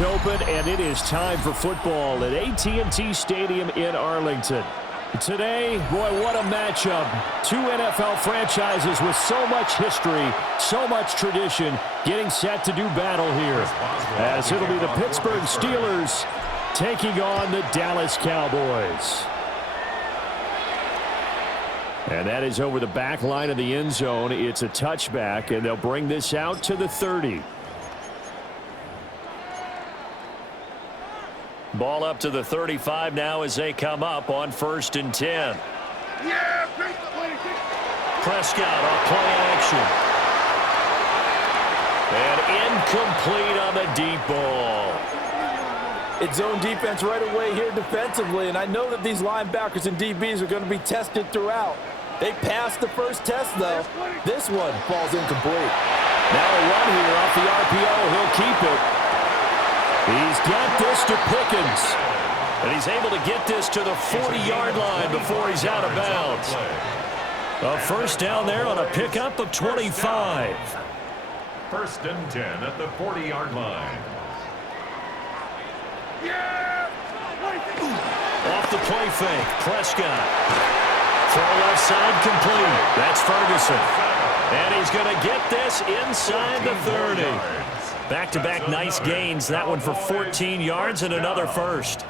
is open, and it is time for football at AT&T Stadium in Arlington. Today, boy, what a matchup. Two NFL franchises with so much history, so much tradition, getting set to do battle here. As it'll be the Pittsburgh Steelers taking on the Dallas Cowboys. And that is over the back line of the end zone. It's a touchback, and they'll bring this out to the 30. Ball up to the 35 now as they come up on 1st and 10. Prescott off play action. And incomplete on the deep ball. It's zone defense right away here defensively, and I know that these linebackers and DBs are going to be tested throughout. They passed the first test, though. This one falls incomplete. Now a run here off the RPO. He'll keep it. He's got this to Pickens. And he's able to get this to the 40-yard line before he's out of bounds. A first down there on a pickup of 25. 1st and 10 at the 40-yard line. Off the play fake, Prescott. Throw left side complete. That's Ferguson. And he's going to get this inside the 30. Back-to-back nice gains. That one for 14 yards and another first.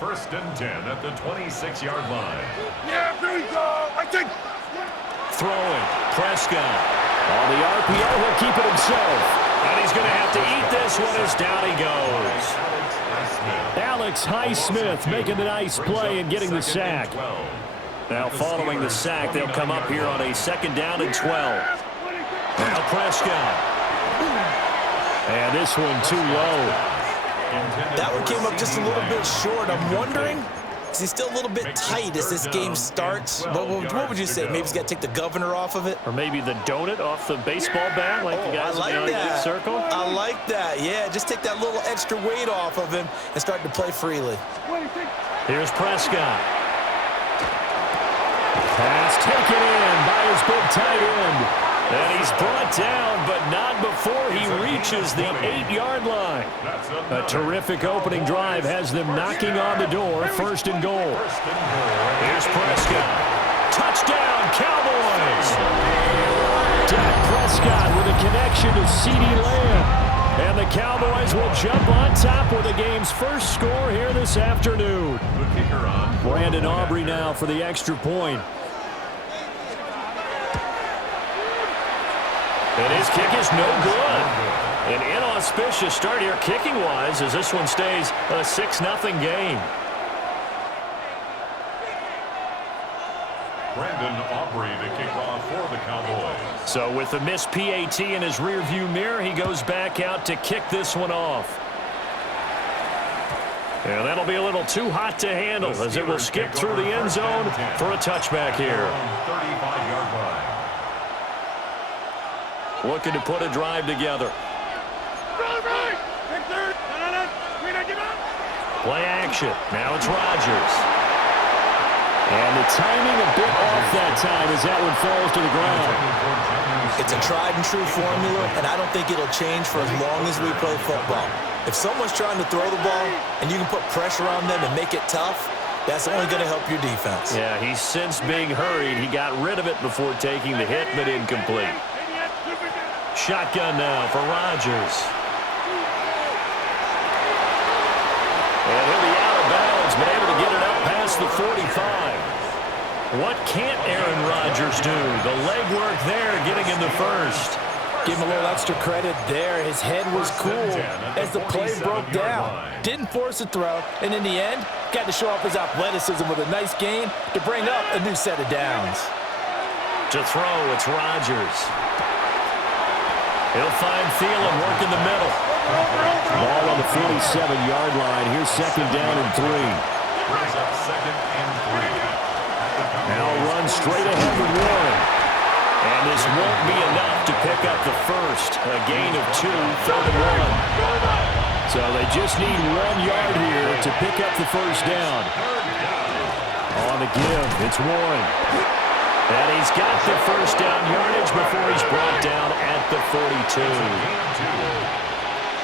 1st and 10 at the 26-yard line. Yeah, there you go. I think. Throwing, Prescott. On the RPO, he'll keep it himself. And he's going to have to eat this one as down he goes. Alex Highsmith making the nice play and getting the sack. Now following the sack, they'll come up here on a 2nd down and 12. Now Prescott. And this one too low. That one came up just a little bit short. I'm wondering, is he still a little bit tight as this game starts? What would you say? Maybe he's got to take the governor off of it? Or maybe the donut off the baseball bat like the guys in the circle? I like that. Yeah, just take that little extra weight off of him and start to play freely. Here's Prescott. Pass taken in by his big tight end. And he's brought down, but not before he reaches the 8-yard line. A terrific opening drive has them knocking on the door. 1st and goal. Here's Prescott. Touchdown, Cowboys! Dak Prescott with a connection to CeeDee Lamb. And the Cowboys will jump on top with the game's first score here this afternoon. Brandon Aubrey now for the extra point. And his kick is no good. An inauspicious start here kicking-wise as this one stays a 6-0 game. Brandon Aubrey to kick off for the Cowboys. So with the missed PAT in his rearview mirror, he goes back out to kick this one off. And that'll be a little too hot to handle as it will skip through the end zone for a touchback here. 35-yard line. Looking to put a drive together. Play action. Now it's Rodgers. And the timing a bit off that time as that one falls to the ground. It's a tried-and-true formula, and I don't think it'll change for as long as we play football. If someone's trying to throw the ball and you can put pressure on them and make it tough, that's only going to help your defense. Yeah, he's since being hurried. He got rid of it before taking the hit, but incomplete. Shotgun now for Rodgers. And he'll be out of bounds, but able to get it up past the 45. What can't Aaron Rodgers do? The legwork there getting in the first. Give him a little extra credit there. His head was cool as the play broke down. Didn't force a throw, and in the end, got to show off his athleticism with a nice gain to bring up a new set of downs. To throw, it's Rodgers. He'll find Thielen working the middle. Ball on the 47-yard line. Here's 2nd down and 3. Brings up 2nd and 3. Now run straight ahead with Warren. And this won't be enough to pick up the first. A gain of 2, 3rd and 1. So they just need 1 yard here to pick up the first down. On the give, it's Warren. And he's got the first down yardage before he's brought down at the 42.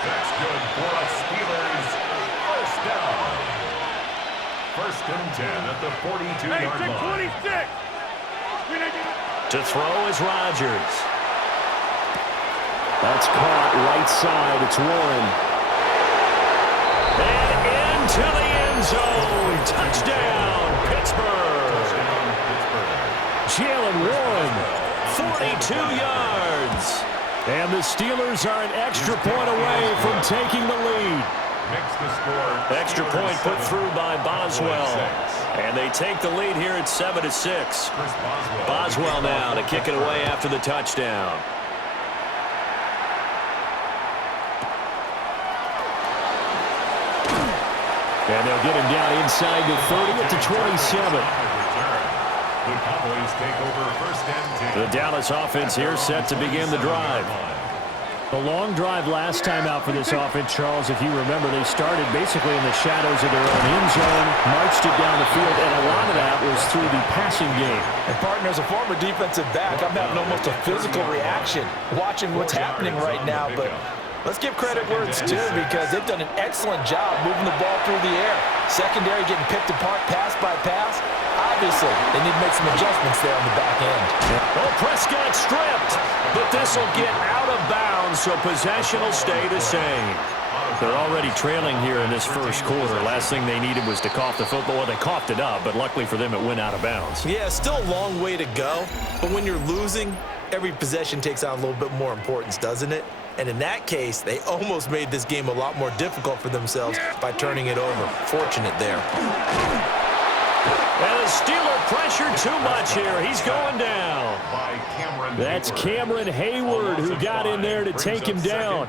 That's good for a Steelers and 10 at the 42-yard line. 26. To throw is Rodgers. That's caught right side. It's Warren. And into the end zone. Touchdown, Pittsburgh. Jalen Warren, 42 yards. And the Steelers are an extra point away from taking the lead. Extra point put through by Boswell. And they take the lead here at 7-6. Boswell now to kick it away after the touchdown. And they'll get him down inside the 30 at the 27. The Cowboys take over first and 10. The Dallas offense here set to begin the drive. The long drive last time out for this offense, Charles, if you remember, they started basically in the shadows of their own end zone, marched it down the field, and a lot of that was through the passing game. And partner, as a former defensive back, I'm having almost a physical reaction watching what's happening right now. But let's give credit where it's due, because they've done an excellent job moving the ball through the air. Secondary getting picked apart pass by pass. Obviously, they need to make some adjustments there on the back end. Oh, Prescott stripped, but this will get out of bounds, so possession will stay the same. They're already trailing here in this first quarter. Last thing they needed was to cough the football. Well, they coughed it up, but luckily for them, it went out of bounds. Yeah, still a long way to go, but when you're losing, every possession takes on a little bit more importance, doesn't it? And in that case, they almost made this game a lot more difficult for themselves by turning it over. Fortunate there. And the Steeler pressure too much here. He's going down. That's Cameron Hayward who got in there to take him down.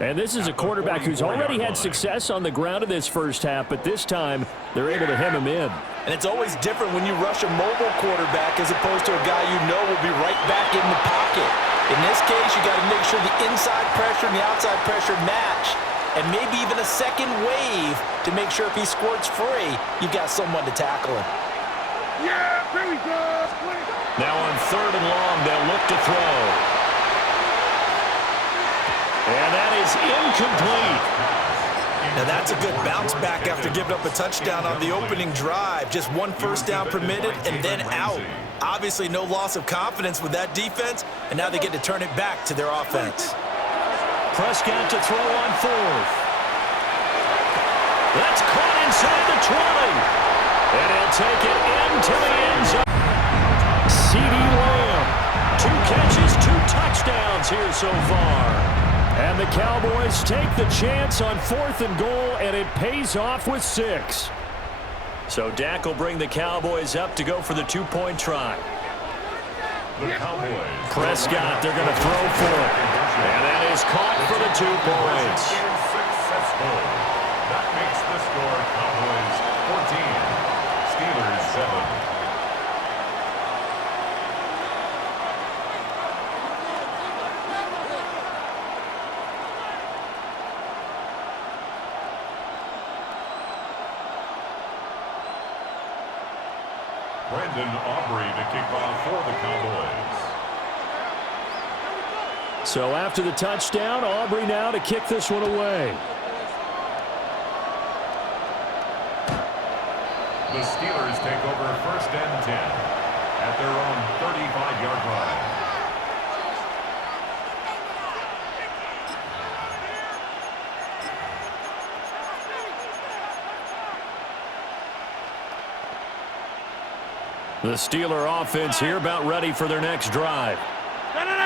And this is a quarterback who's already had success on the ground in this first half, but this time they're able to hem him in. And it's always different when you rush a mobile quarterback as opposed to a guy you know will be right back in the pocket. In this case, you got to make sure the inside pressure and the outside pressure match. And maybe even a second wave to make sure if he squirts free, you've got someone to tackle him. Yeah, very good. Now on 3rd and long, they'll look to throw. And that is incomplete. Now that's a good bounce back after giving up a touchdown on the opening drive. Just one first down permitted and then out. Obviously no loss of confidence with that defense, and now they get to turn it back to their offense. Prescott to throw on 4th. That's caught inside the 20. And he'll take it into the end zone. CeeDee Lamb, 2 catches, 2 touchdowns here so far. And the Cowboys take the chance on 4th and goal, and it pays off with 6. So Dak will bring the Cowboys up to go for the 2-point try. Prescott, they're going to throw for it. And that is caught for the 2 points. Successful. That makes the score Cowboys 14, Steelers 7. Brandon Aubrey to kick off for the Cowboys. So after the touchdown, Aubrey now to kick this one away. The Steelers take over 1st and 10 at their own 35-yard line. The Steeler offense here about ready for their next drive.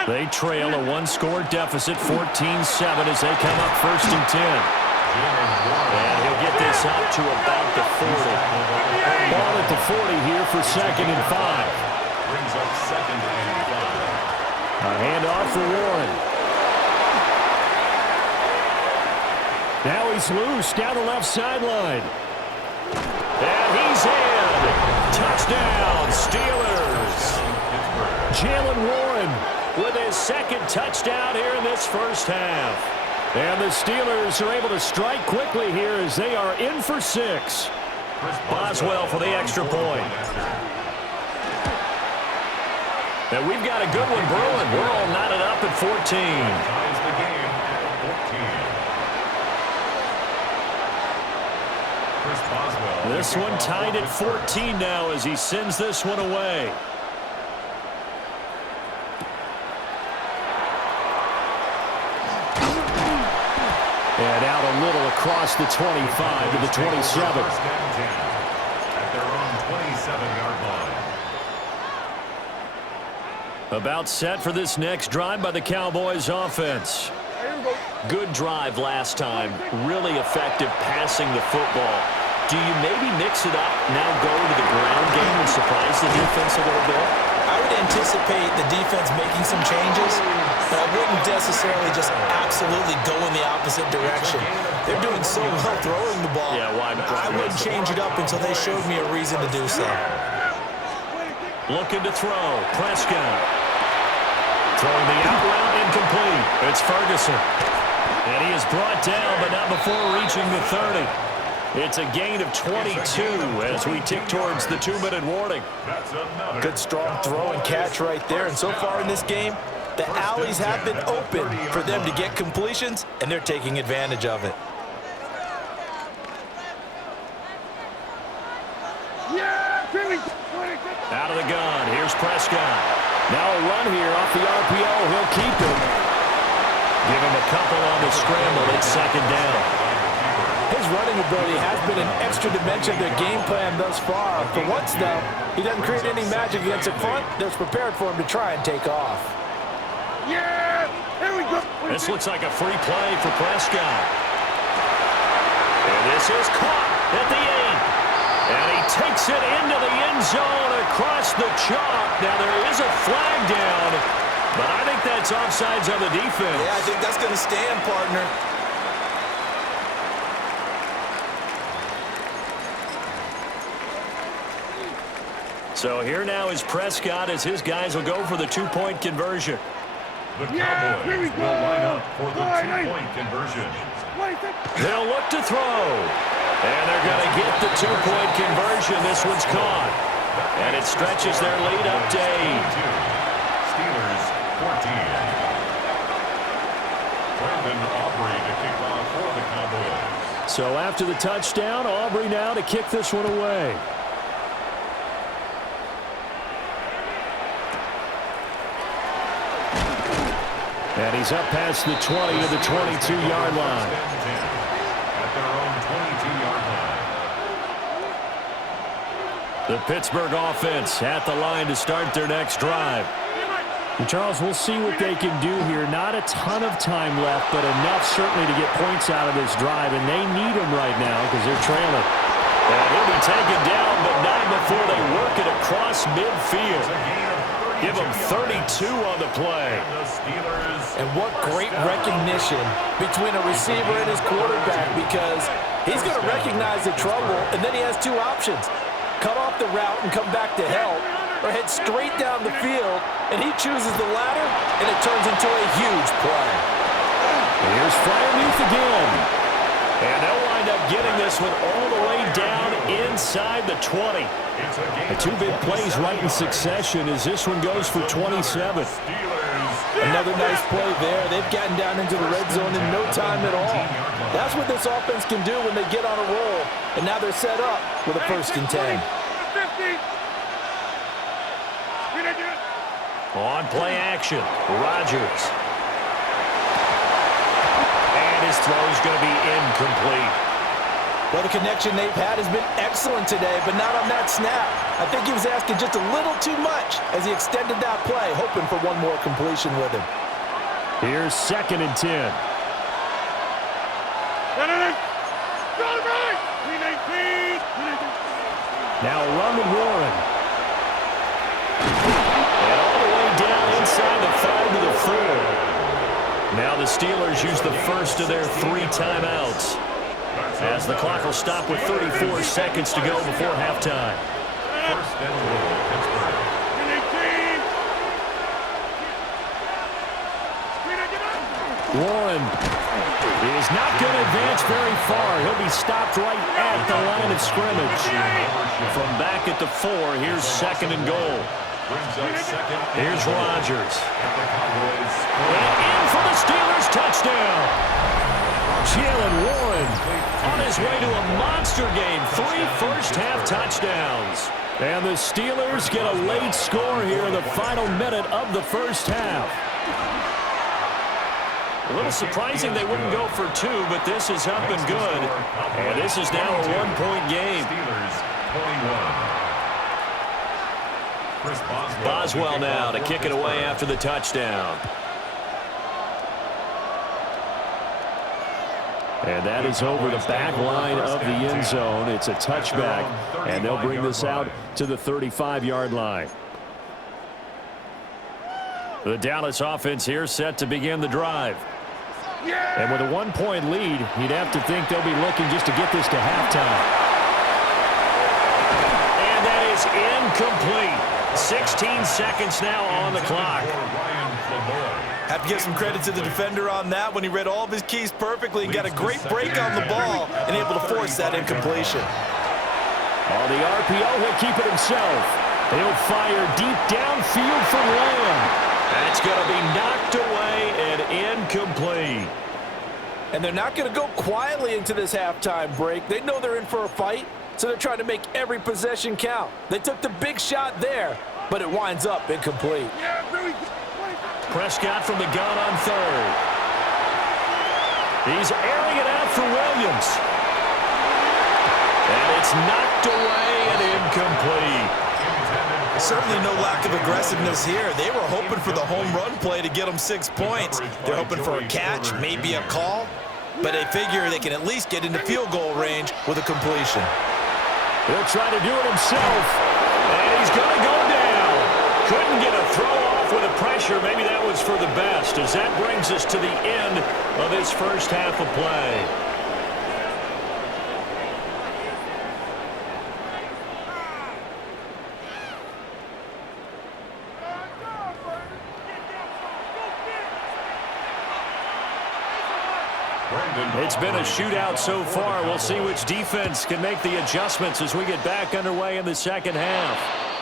They trail a 1-score deficit, 14-7 as they come up 1st and 10. And he'll get this up to about the 40. Ball at the 40 here for 2nd and 5. Brings up 2nd and 5. A handoff for Warren. Now he's loose down the left sideline. And he's in. Touchdown, Steelers. Jalen Warren with his 2nd touchdown here in this first half. And the Steelers are able to strike quickly here as they are in for 6. Boswell for the extra point. And we've got a good one brewing. We're all knotted up at 14. Ties the game at 14. This one tied at 14 now as he sends this one away. And out a little across the 25 to the 27. At their own 27-yard line. About set for this next drive by the Cowboys offense. Good drive last time. Really effective passing the football. Do you maybe mix it up, now go to the ground game and surprise the defense a little bit? I would anticipate the defense making some changes, but I wouldn't necessarily just absolutely go in the opposite direction. They're doing so well throwing the ball. Yeah, why not? I wouldn't change it up until they showed me a reason to do so. Looking to throw. Prescott. Throwing the out route incomplete. It's Ferguson. And he is brought down, but not before reaching the 30. It's a gain of 22 as we tick towards the 2-minute warning. Good strong throw and catch right there. And so far in this game, the alleys have been open for them to get completions, and they're taking advantage of it. Out of the gun. Here's Prescott. Now a run here off the RPO. He'll keep it. Give him a couple on the scramble. It's second down. His running ability has been an extra dimension of their game plan thus far. For once, though, he doesn't create any magic against the front. That's prepared for him to try and take off. Yeah! Here we go! This looks like a free play for Prescott. And this is caught at the 8. And he takes it into the end zone across the chalk. Now there is a flag down, but I think that's offsides on the defense. Yeah, I think that's going to stand, partner. So here now is Prescott as his guys will go for the 2-point conversion. The Cowboys will line up for the 2-point conversion. They'll look to throw. And they're going to get the 2-point conversion. This one's caught. And it stretches their lead up to 8. Steelers 14. Brandon Aubrey to kick off for the Cowboys. So after the touchdown, Aubrey now to kick this one away. And he's up past the 20 to the 22-yard line. At their own 22-yard line. The Pittsburgh offense at the line to start their next drive. And Charles, we'll see what they can do here. Not a ton of time left, but enough certainly to get points out of this drive, and they need them right now because they're trailing. And he'll be taken down, but not before they work it across midfield. Give him 32 on the play. And what great recognition between a receiver and his quarterback, because he's going to recognize the trouble, and then he has two options. Cut off the route and come back to help, or head straight down the field, and he chooses the latter, and it turns into a huge play. Here's Freiermuth again. And they'll wind up getting this one all the way down inside the 20. The two big plays right in succession as this one goes for 27. Another nice play there. They've gotten down into the red zone in no time at all. That's what this offense can do when they get on a roll. And now they're set up with a 1st and 10. On play action, Rodgers. And his throw is going to be incomplete. Well, the connection they've had has been excellent today, but not on that snap. I think he was asking just a little too much as he extended that play, hoping for one more completion with him. Here's 2nd and 10. Now a run with Warren. And all the way down inside the 5 to the 4. Now the Steelers use the first of their 3 timeouts, as the clock will stop with 34 seconds to go before halftime. 1st and goal, Pittsburgh. Warren is not going to advance very far. He'll be stopped right at the line of scrimmage. From back at the 4, here's 2nd and goal. Here's Rodgers. And in for the Steelers touchdown. Jalen Warren on his his way to a monster game. 3 first-half touchdowns. And the Steelers get a late score here in the final minute of the first half. A little surprising they wouldn't go for 2, but this is up and good. And this is now a 1-point game. Boswell now to kick it away after the touchdown. And that is over the back line of the end zone. It's a touchback, and they'll bring this out to the 35-yard line. The Dallas offense here set to begin the drive. And with a 1-point lead, you'd have to think they'll be looking just to get this to halftime. And that is incomplete. 16 seconds now on the clock. Have to give some credit to the defender on that when he read all of his keys perfectly and got a great break on the ball and able to force that incompletion. On the RPO, he'll keep it himself. He'll fire deep downfield for Lamb. That's going to be knocked away and incomplete. And they're not going to go quietly into this halftime break. They know they're in for a fight, so they're trying to make every possession count. They took the big shot there, but it winds up incomplete. Prescott from the gun on third. He's airing it out for Williams. And it's knocked away and incomplete. Certainly no lack of aggressiveness here. They were hoping for the home run play to get them 6 points. They're hoping for a catch, maybe a call, but they figure they can at least get into field goal range with a completion. He'll try to do it himself, and he's going to go down. Couldn't get a throw off with the pressure. Maybe that was for the best, as that brings us to the end of this first half of play. It's been a shootout so far. We'll see which defense can make the adjustments as we get back underway in the second half.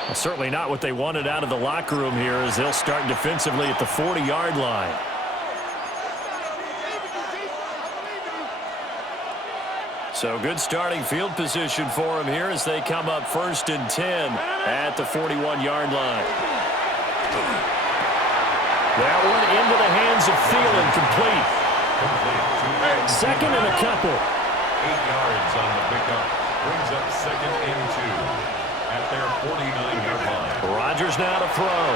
Well, certainly not what they wanted out of the locker room here, as they'll start defensively at the 40-yard line. So good starting field position for them here as they come up 1st and 10 at the 41-yard line. That one into the hands of Thielen, complete. Second and a couple. 8 yards on the pickup. Brings up 2nd and 2 at their 49-yard line. Rodgers now to throw.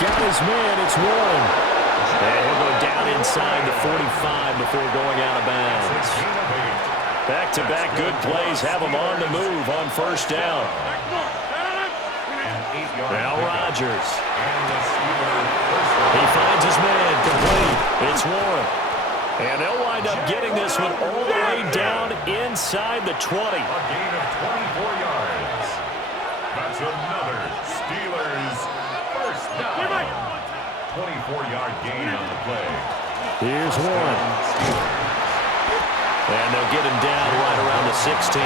Got his man. It's Warren. And he'll go down inside the 45 before going out of bounds. Back-to-back good plays have him on the move on 1st down. Now Rodgers. He finds his man, complete. It's Warren. And they'll wind up getting this one all the way down inside the 20. A gain of 24 yards. That's another Steelers first down. 24-yard gain on the play. Here's Warren. And they'll get him down right around the 16.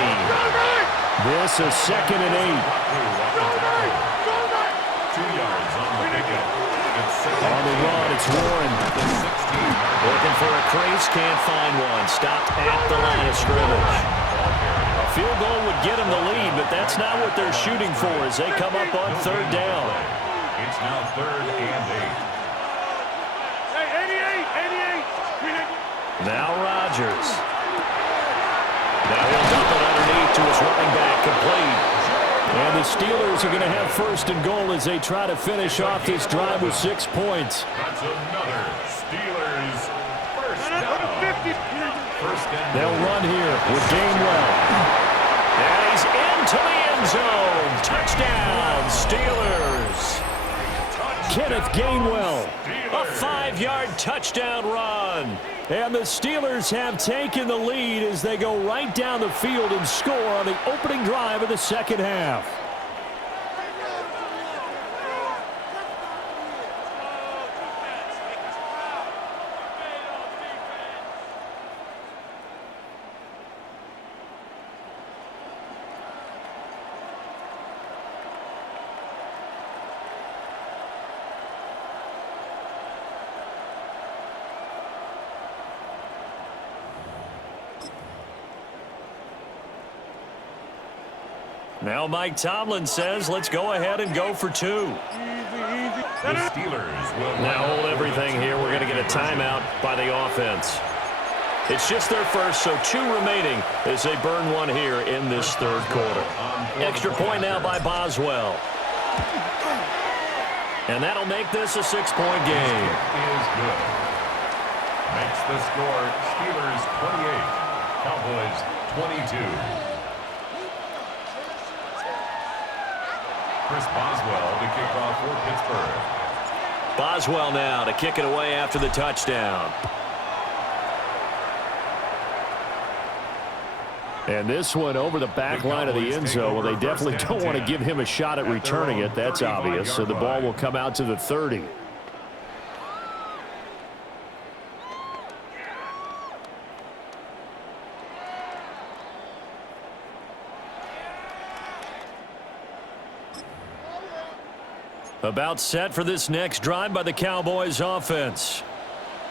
This is 2nd and 8. 2 yards on the pickup. On the run, it's Warren. Looking for a crease, can't find one. Stopped at the line of scrimmage. A field goal would get them the lead, but that's not what they're shooting for as they come up on 3rd down. It's now 3rd and 8. Now Rodgers. Now he'll dump it underneath to his running back, complete. And the Steelers are going to have 1st and goal as they try to finish off this drive with 6 points. That's another Steelers first down. They'll run here with Gainwell. And he's into the end zone. Touchdown, Steelers. Kenneth Gainwell, a 5-yard touchdown run. And the Steelers have taken the lead as they go right down the field and score on the opening drive of the second half. Now Mike Tomlin says, let's go ahead and go for 2. The Steelers will Now hold everything here. We're going to get a timeout by the offense. It's just their first, so 2 remaining as they burn one here in this third quarter. Extra point now by Boswell. And that'll make this a 6-point game. Is good. Makes the score Steelers 28, Cowboys 22. Chris Boswell to kick off for Pittsburgh. Boswell now to kick it away after the touchdown. And this one over the back line of the end zone. Well, they definitely don't want to give him a shot at returning it. That's obvious. So the ball will come out to the 30. About set for this next drive by the Cowboys offense.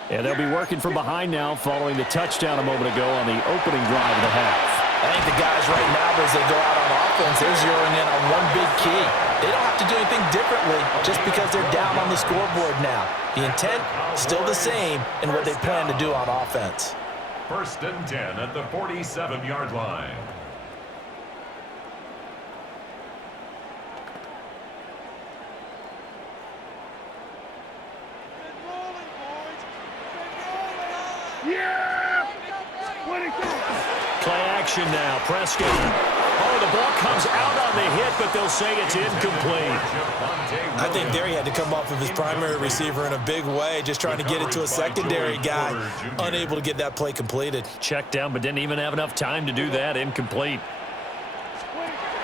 And they'll be working from behind now following the touchdown a moment ago on the opening drive of the half. I think the guys right now, as they go out on offense, they're zeroing in on one big key. They don't have to do anything differently just because they're down on the scoreboard now. The intent, still the same in what they plan to do on offense. 1st and 10 at the 47-yard line. Play action now. Prescott. Oh, the ball comes out on the hit, but they'll say it's incomplete. I think there he had to come off of his primary receiver in a big way, just trying to get it to a secondary guy, unable to get that play completed. Checked down, but didn't even have enough time to do that. Incomplete.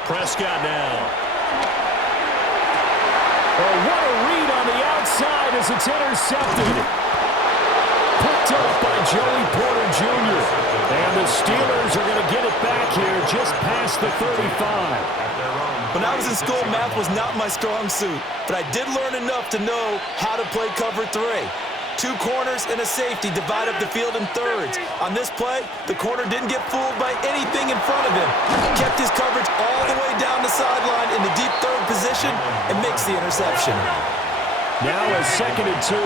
Prescott now. Oh, what a read on the outside as it's intercepted. Picked up by Joey Porter Jr. And the Steelers are going to get it back here just past the 35. When I was in school, math was not my strong suit, but I did learn enough to know how to play cover 3. 2 corners and a safety divide up the field in thirds. On this play, the corner didn't get fooled by anything in front of him. He kept his coverage all the way down the sideline in the deep third position and makes the interception. Now a 2nd and 2.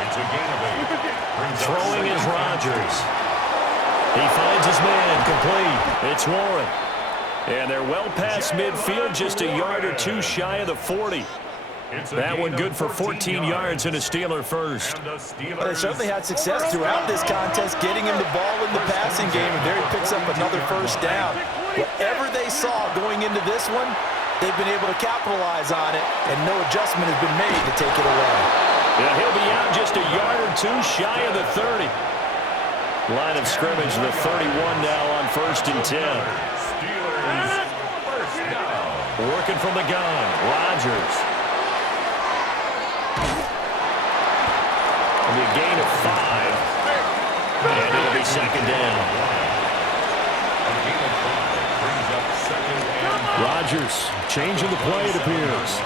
It's a gain of 8. Throwing is Rodgers. He finds his man complete. It's Warren. And they're well past midfield, just a yard or 2 shy of the 40. That one good for 14 yards and a Steeler first. Well, they certainly had success throughout this contest, getting him the ball in the passing game, and there he picks up another first down. Whatever they saw going into this one, they've been able to capitalize on it, and no adjustment has been made to take it away. Yeah, he'll be out just a yard or 2 shy of the 30. Line of scrimmage, the 31 now on 1st and 10. Steelers first down. Working from the gun, Rodgers. It'll be a gain of 5. And it'll be 2nd down. A gain of 5 brings up 2nd and 5. Rodgers changing the play, it appears.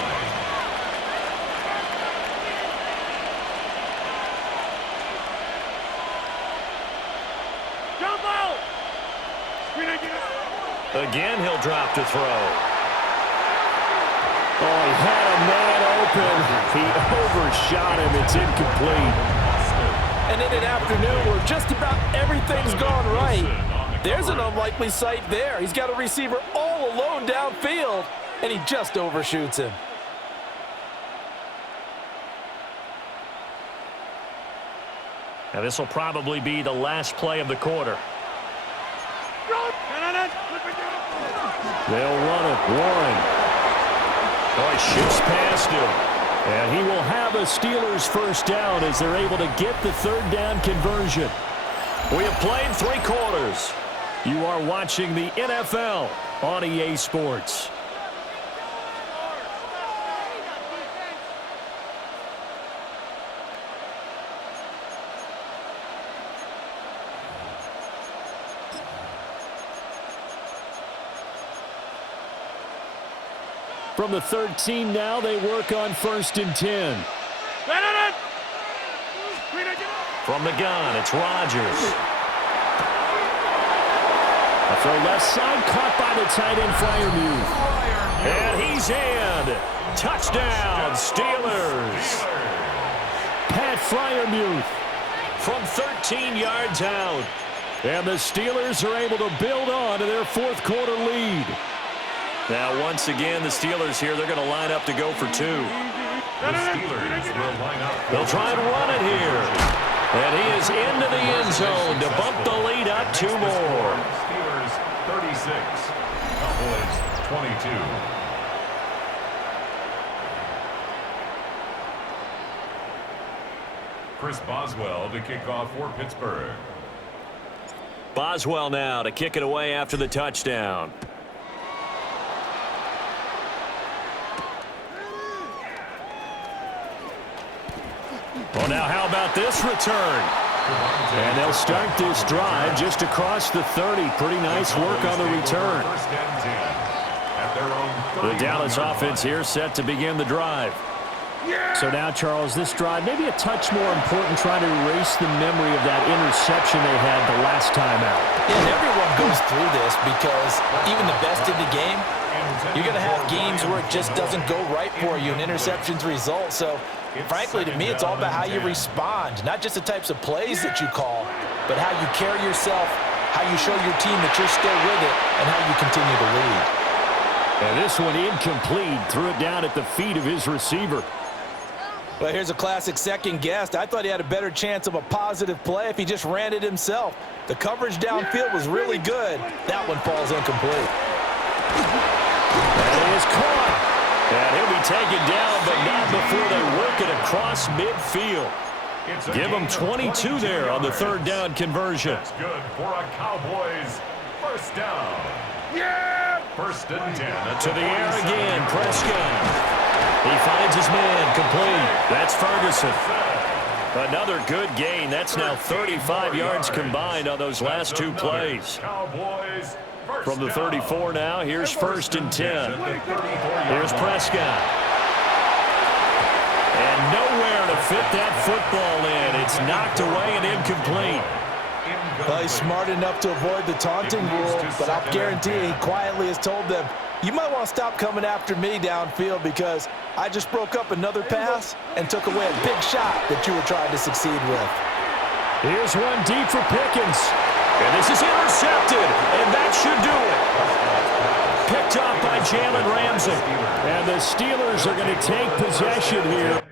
Again, he'll drop to throw. Oh, he had a man open. He overshot him. It's incomplete. And in an afternoon where just about everything's gone right, there's an unlikely sight there. He's got a receiver all alone downfield, and he just overshoots him. Now, this will probably be the last play of the quarter. They'll run it. Warren. Oh, he shoots past him. And he will have a Steelers first down as they're able to get the 3rd down conversion. We have played 3 quarters. You are watching the NFL on EA Sports. From the 13 now, they work on 1st and 10. From the gun, it's Rodgers. A Throw left side, caught by the tight end, Freiermuth. And he's in. Touchdown, Steelers. Pat Freiermuth from 13 yards out. And the Steelers are able to build on to their fourth quarter lead. Now, once again, the Steelers here, they're going to line up to go for two. The Steelers will line up. They'll try and run it here. And he is into the end zone to bump the lead up two more. Steelers 36, Cowboys 22. Chris Boswell to kick off for Pittsburgh. Boswell now to kick it away after the touchdown. Well, now how about this return? And they'll start this drive just across the 30. Pretty nice work on the return. The Dallas offense here set to begin the drive. So now, Charles, this drive maybe a touch more important, trying to erase the memory of that interception they had the last time out. Yeah, and everyone goes through this because even the best in the game, you're going to have games where it just doesn't go right for you, and interceptions result. So, frankly, to me, it's all about how you respond, not just the types of plays that you call, but how you carry yourself, how you show your team that you're still with it, and how you continue to lead. And this one incomplete, threw it down at the feet of his receiver. Well, here's a classic second guess. I thought he had a better chance of a positive play if he just ran it himself. The coverage downfield was really good. That one falls incomplete. That is caught. And he'll be taken down, but not before they work it across midfield. Give him 22 there on the third down conversion. That's good for a Cowboys first down. Yeah! First and 10. To the air again, Prescott. He finds his man, complete. That's Ferguson. Another good gain. That's now 35 yards combined on those last two plays. From the 34 now, here's first and 10. Here's Prescott. And nowhere to fit that football in. It's knocked away and incomplete. Well, he's smart enough to avoid the taunting rule, but I'll guarantee he quietly has told them, you might want to stop coming after me downfield because I just broke up another pass and took away a big shot that you were trying to succeed with. Here's one deep for Pickens. And this is intercepted, and that should do it. Picked off by Jalen Ramsey. And the Steelers are going to take possession here.